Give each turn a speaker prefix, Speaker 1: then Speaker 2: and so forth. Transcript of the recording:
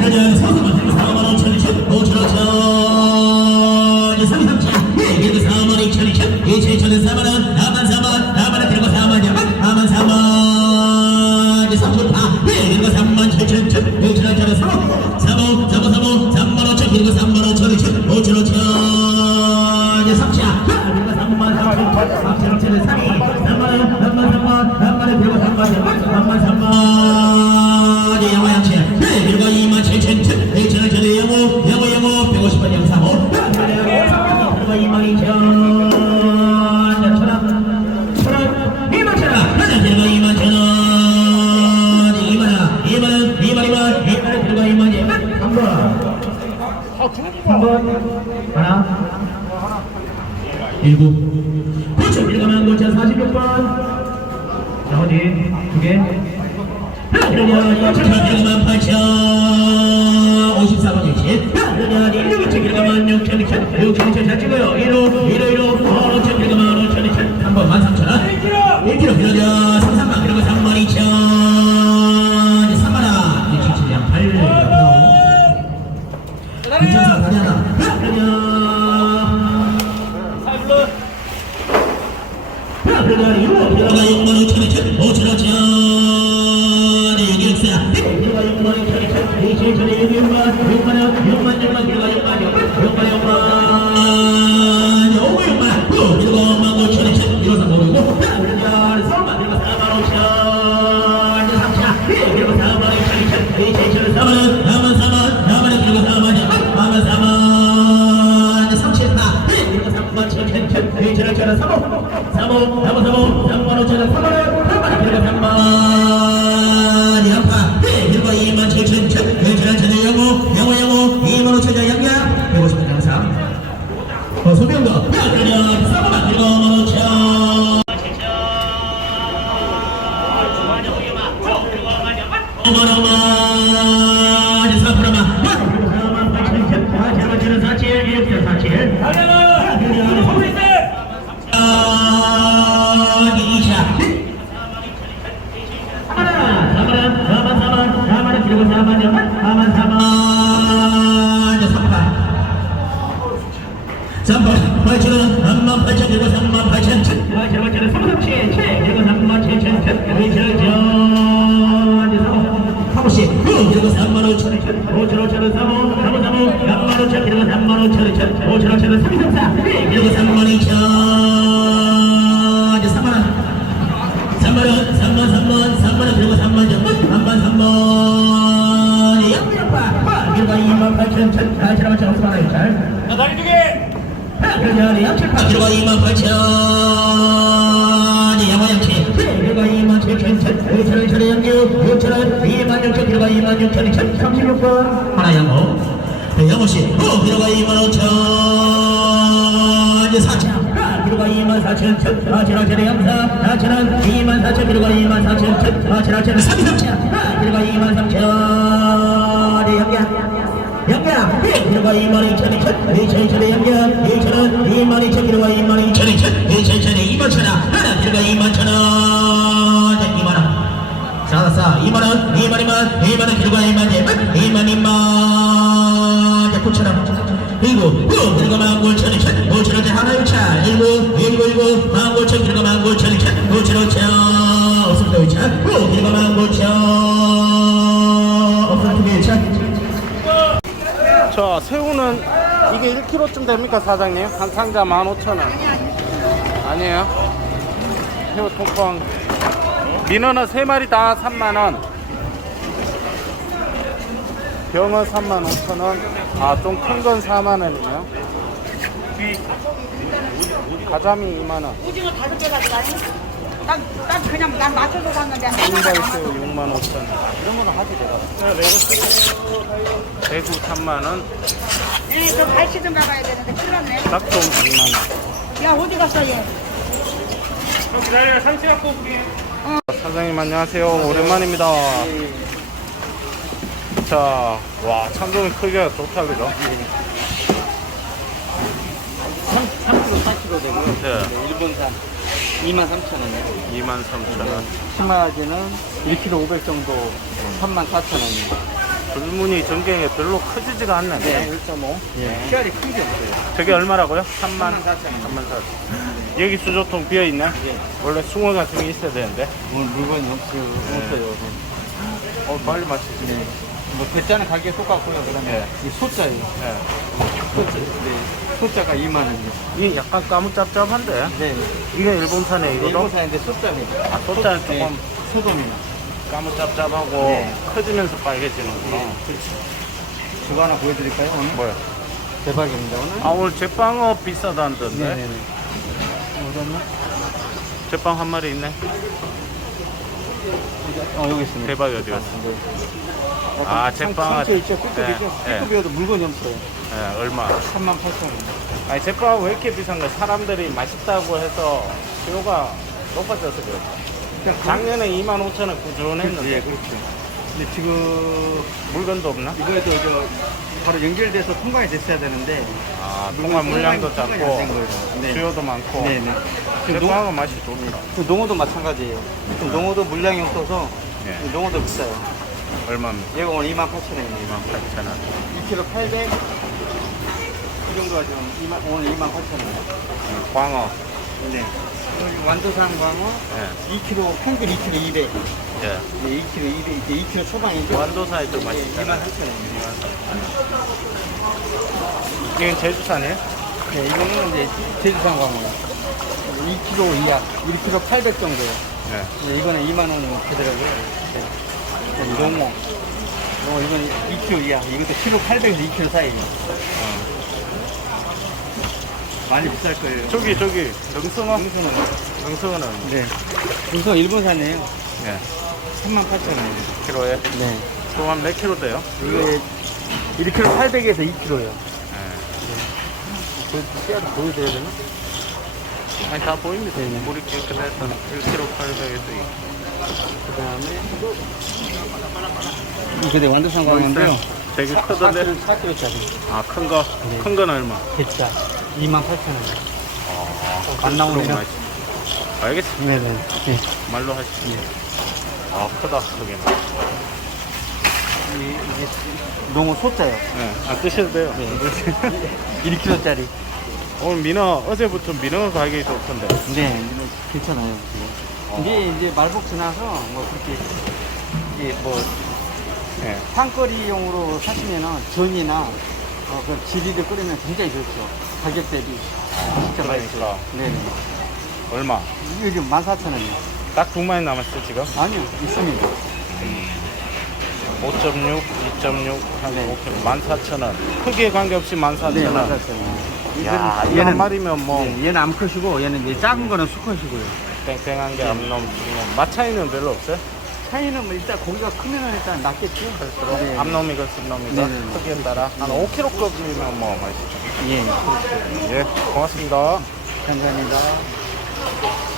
Speaker 1: 그냥 서서만 들고 4만 5천 2천 5천 5천 이제 3 3천 예 그리고 4만 2천 2천 2천 2천은 4만 원 4만 4만 4만 원 그리고 4만 4만 4만 4만 이제 3천 예 그리고 3만 7천 7천 2천 5천 영어 영어 양치 네 그리고 2만 7천 1천 1천 영어 영어 영어 150번 영상호 그리고 2만 2천 하나. 일곱. 그렇죠. 일곱 한 번째 46번. 자 어디? 두개. 그러면 2천 8천 54번 60 그러면 1억 2천 일가만 6천 2천 6천 2천 잘 찍어요 1호 1호 1호 5천 일가만 5천 2천 3번 13,000원 1kg 그러면 3, 3만 그리고 3만 2천 3만 원 6, 7, 7, 8 2,400 다리 하나 그러면 그러면 6만 6만 5천 2천 5천 5천 여기 있어요 6만 6만 5천 2천 2천 2천 6만 6만 6만 6만 6만 6만 6만 6만 6만 5만 그리고 5만 5천 2천 1호 3 5 6 그러면 3만 그리고 4만 5천 3천 그리고 4만 2천 2천 2천 2천 4만 4만 4만 4만 그리고 4만 4만 4만 3천 4 그리고 3만 7천 7천 2천 2천 3호 3호 3호 3호 3만 5천 3만 3만 그리고 5천원 5천원 5천원 3원 3원 3원 3만 5천 그리고 3만 5천 5천 5천 5천 3 3 4 그리고 3만 2천 3만원. 3만원 3만 3만 3만원. 그리고 3만 3만 3만 3만 양념파 그리고 2만 8천 1천 4천 5천 5만 5천
Speaker 2: 나 다리 두개.
Speaker 1: 그러면 양철파 그리고 2만 8천. 양화 양치 그리고 2만 7천 5천 5천 양념 6천 2만 경찰 커넥션 36번 하나양호 네, 양호씨 어, 들어가 25,000 이제 4,000 들어가 24,000 첫 하체라 체대 양사 하체란 24,000 들어가 24,000 첫 하체라 체대 33,000 들어가 23,000 네, 양양 양양 들어가 22,000 2,000 2,000 양양 2,000 22,000 들어가 22,000 2,000 2,000 원 2만 2만 2만 원 그리고 2만 2만 2만 2만 9천 원 일곱, 구, 그리고 만 구천 이천, 오천 원짜리 하나 유차, 일곱, 일곱, 일곱, 만 구천, 그리고 만 구천 이천, 오천 오천, 없습니다 유차, 구, 그리고 만 구천, 없습니다 유차.
Speaker 2: 자, 새우는 이게 1kg쯤 됩니까, 사장님? 한 상자 15,000원. 아니에요? 새우 통통. 민어는 3마리 다 3만원. 병어 3만 5천원. 아, 좀 큰 건 4만원이네요. 가자미 2만원.
Speaker 3: 오징어 다섯 개 가져가니? 난, 난 그냥 난 맞춰서 샀는데
Speaker 2: 흰발새우 6만 5천원. 이런 거는 하지, 내가. 대구 3만원.
Speaker 3: 네, 저 발치 좀 나가야 되는데 큰일 났네.
Speaker 2: 닭똥 2만원.
Speaker 3: 야, 어디 갔어, 얘?
Speaker 2: 사장님 안녕하세요. 오랜만입니다. 자, 와 참돔의 크기가 좋다 그죠?
Speaker 4: 3kg, 4kg 되고요.
Speaker 2: 네.
Speaker 4: 일본산 23,000원이에요.
Speaker 2: 23,000원.
Speaker 4: 심화제는 1kg 500 정도 34,000원이에요.
Speaker 2: 줄무늬 전갱이 별로 커지지가 않네.
Speaker 4: 네.
Speaker 2: 1.5.
Speaker 4: 예. 씨알이 큰 게 없어요.
Speaker 2: 저게 얼마라고요? 3만
Speaker 4: 3만 4천 원.
Speaker 2: 3만 4천. 여기 수조통 비어 있네.
Speaker 4: 예.
Speaker 2: 원래 숭어 같은 게 있어야 되는데.
Speaker 4: 오늘 물건이 없어요. 없어요.
Speaker 2: 어 빨리 마시지.
Speaker 4: 네. 뭐 괴짜는 가격이 똑같고요. 그다음에
Speaker 2: 예.
Speaker 4: 이 소자예요.
Speaker 2: 예.
Speaker 4: 소자. 네. 소자가 2만 원이요.
Speaker 2: 이게 약간 까무잡잡한데.
Speaker 4: 네.
Speaker 2: 이게 일본산에 이거도.
Speaker 4: 일본사인데 소자입니다.
Speaker 2: 아, 소자는 조금
Speaker 4: 소돔이나.
Speaker 2: 까무잡잡하고
Speaker 4: 네.
Speaker 2: 커지면서 빨개지는구나.
Speaker 4: 저거 하나 보여드릴까요 오늘?
Speaker 2: 뭐야?
Speaker 4: 대박입니다 오늘.
Speaker 2: 아 오늘 제빵어 비싸다던데.
Speaker 4: 네네네.
Speaker 2: 제빵 한 마리 있네.
Speaker 4: 어 여기 있습니다.
Speaker 2: 대박이 어디 갔어?
Speaker 4: 네.
Speaker 2: 아, 제빵.
Speaker 4: 상처 있죠? 삐뚤이죠?
Speaker 2: 예, 예.
Speaker 4: 삐뚤이어도 물건이 없어요.
Speaker 2: 예, 얼마?
Speaker 4: 3만 8천 원.
Speaker 2: 아니 제빵 왜 이렇게 비싼 거야? 사람들이 맛있다고 해서 수요가 높아져서 그래.
Speaker 4: 그냥
Speaker 2: 작년에 2만 5천 원 꾸준했는데
Speaker 4: 예, 그렇죠. 근데 지금
Speaker 2: 물건도 없나?
Speaker 4: 이거에도 저 바로 연결돼서 통과이 됐어야 되는데
Speaker 2: 아, 통화 물량도
Speaker 4: 통과가
Speaker 2: 작고
Speaker 4: 안된 거예요. 네.
Speaker 2: 수요도 많고
Speaker 4: 네 네. 지금 농,
Speaker 2: 제빵은 맛이 좋더라.
Speaker 4: 그 농어도 마찬가지예요. 지금 농어도 물량이 없어서
Speaker 2: 예.
Speaker 4: 농어도 비싸요.
Speaker 2: 얼마입니까?
Speaker 4: 얘가 오늘 2만 8천 원입니다.
Speaker 2: 2만 8천 원.
Speaker 4: 2kg 800. 이 정도가 지금 2만, 오늘 2만 8천 원.
Speaker 2: 광어.
Speaker 4: 네. 완도산 광어
Speaker 2: 예.
Speaker 4: 2kg, 평균 2kg 200.
Speaker 2: 예.
Speaker 4: 네, 2kg 200, 이제 2kg 초반이죠.
Speaker 2: 완도사에 좀
Speaker 4: 네, 2만
Speaker 2: 맛있잖아.
Speaker 4: 8천 원입니다.
Speaker 2: 이건 제주산이에요?
Speaker 4: 네, 이거는 이제 제주산 광어. 2kg 이하, 1kg 800 정도요.
Speaker 2: 네.
Speaker 4: 네, 이거는 2만 원 되더라고요. 네. 네, 농어. 농어 이건 2kg 이하. 이것도 키로 800에서 2kg 사이.
Speaker 2: 어.
Speaker 4: 많이 비쌀 거예요.
Speaker 2: 저기 저기 능성어?
Speaker 4: 능선은
Speaker 2: 능성어는
Speaker 4: 네. 우선 일본산이에요.
Speaker 2: 예.
Speaker 4: 3만 8천 원이에요.
Speaker 2: 키로에
Speaker 4: 네.
Speaker 2: 또한 몇 킬로 돼요?
Speaker 4: 이거 1kg 800에서 2kg요.
Speaker 2: 예.
Speaker 4: 씨앗 보여드려야 되나?
Speaker 2: 아니 다 보입니다.
Speaker 4: 네 네.
Speaker 2: 물이 깨끗해서 1kg 800에서
Speaker 4: 그 다음에 이거 내 완도산 광어인데요.
Speaker 2: 되게 크던데?
Speaker 4: 4kg짜리.
Speaker 2: 아, 큰 거?
Speaker 4: 네.
Speaker 2: 큰 거는 얼마?
Speaker 4: 대짜 2만 8천 원.
Speaker 2: 아,
Speaker 4: 안 나오네요.
Speaker 2: 맛있- 알겠습니다.
Speaker 4: 네네. 네.
Speaker 2: 말로 하시죠. 아, 크다, 크게.
Speaker 4: 이, 이게 농어 소자요.
Speaker 2: 네. 안 드셔도 돼요.
Speaker 4: 네. 1kg짜리.
Speaker 2: 오늘 민어, 어제부터 민어 가격이 좋던데.
Speaker 4: 네, 괜찮아요. 이게 이제 말복 지나서 뭐 그렇게 이게 뭐
Speaker 2: 네.
Speaker 4: 상거리용으로 사시면은 전이나 어, 그 지리를 끓이면 굉장히 좋죠. 가격 대비 진짜
Speaker 2: 그러니까.
Speaker 4: 맛있어요. 네네.
Speaker 2: 얼마?
Speaker 4: 이게 지금 14,000원이요.
Speaker 2: 딱 두 마리 남았어요, 지금?
Speaker 4: 아니요, 있습니다.
Speaker 2: 5.6, 2.6, 한
Speaker 4: 네.
Speaker 2: 5kg, 14,000원. 크기에 관계없이 14,000원.
Speaker 4: 네, 14,000원.
Speaker 2: 야, 이거 한 마리면 뭐,
Speaker 4: 네, 얘는 암컷이고 얘는 이제 작은 거는 수컷이고요.
Speaker 2: 땡땡한 게 암놈, 중놈. 맛 차이는 별로 없어요?
Speaker 4: 차이는 뭐 일단 고기가 크면은 일단 낫겠죠.
Speaker 2: 그럴수록
Speaker 4: 네.
Speaker 2: 암놈이건 순놈이건
Speaker 4: 네, 네, 네.
Speaker 2: 크기에 따라 한 5kg급이면 뭐 맛있죠.
Speaker 4: 예, 그렇죠.
Speaker 2: 예, 고맙습니다.
Speaker 4: 감사합니다.